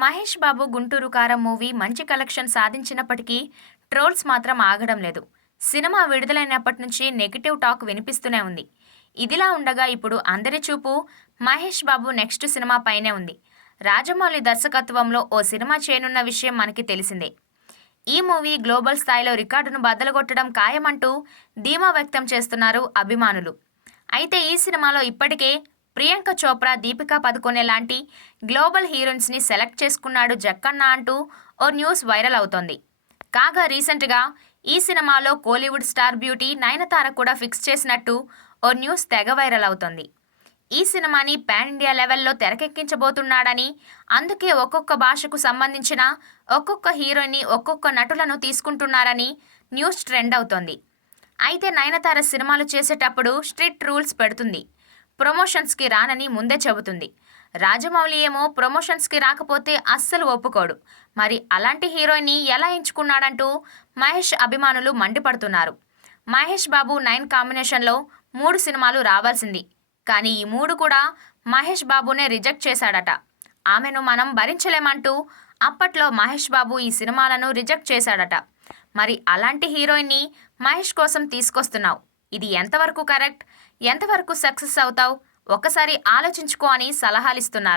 మహేష్ బాబు గుంటూరు కారం మూవీ మంచి collection సాధించినప్పటికీ trolls మాత్రం ఆగడం లేదు. సినిమా విడుదలైనప్పటి నుంచి నెగిటివ్ టాక్ వినిపిస్తూనే ఉంది. ఇదిలా ఉండగా ఇప్పుడు అందరి చూపు మహేష్ బాబు నెక్స్ట్ సినిమా పైనే ఉంది. రాజమౌళి దర్శకత్వంలో ఓ సినిమా చేయనున్న విషయం మనకి తెలిసిందే. ఈ మూవీ గ్లోబల్ స్థాయిలో రికార్డును బద్దలగొట్టడం ఖాయమంటూ ధీమా వ్యక్తం చేస్తున్నారు అభిమానులు. అయితే ఈ సినిమాలో ఇప్పటికే ప్రియాంక చోప్రా దీపికా పదుకొనే లాంటి గ్లోబల్ హీరోయిన్స్ని సెలెక్ట్ చేసుకున్నాడు జక్కన్న అంటూ ఓ న్యూస్ వైరల్ అవుతోంది. కాగా రీసెంట్గా ఈ సినిమాలో కోలీవుడ్ స్టార్ బ్యూటీ నయనతార కూడా ఫిక్స్ చేసినట్టు ఓ న్యూస్ తెగ వైరల్ అవుతోంది. ఈ సినిమాని పాన్ ఇండియా లెవెల్లో తెరకెక్కించబోతున్నాడని అందుకే ఒక్కొక్క భాషకు సంబంధించిన ఒక్కొక్క హీరోయిన్ని ఒక్కొక్క నటులను తీసుకుంటున్నారని న్యూస్ ట్రెండ్ అవుతోంది. అయితే నయనతార సినిమాలు చేసేటప్పుడు స్ట్రిక్ట్ రూల్స్ పెడుతుంది. ప్రమోషన్స్కి రానని ముందే చెబుతుంది. రాజమౌళి ఏమో ప్రమోషన్స్కి రాకపోతే అస్సలు ఒప్పుకోడు. మరి అలాంటి హీరోయిన్ని ఎలా ఎంచుకున్నాడంటూ మహేష్ అభిమానులు మండిపడుతున్నారు. మహేష్ బాబు నైన్ కాంబినేషన్లో మూడు సినిమాలు రావాల్సింది. కానీ ఈ మూడు కూడా మహేష్ బాబునే రిజెక్ట్ చేశాడట. ఆమెను మనం భరించలేమంటూ అప్పట్లో మహేష్ బాబు ఈ సినిమాలను రిజెక్ట్ చేశాడట. మరి అలాంటి హీరోయిన్ని మహేష్ కోసం తీసుకొస్తున్నావు. ఇది ఎంతవరకు కరెక్ట్? ఎంతవరకు సక్సెస్ అవుతావు? ఒకసారి ఆలోచించుకో అని సలహాలిస్తున్నారు.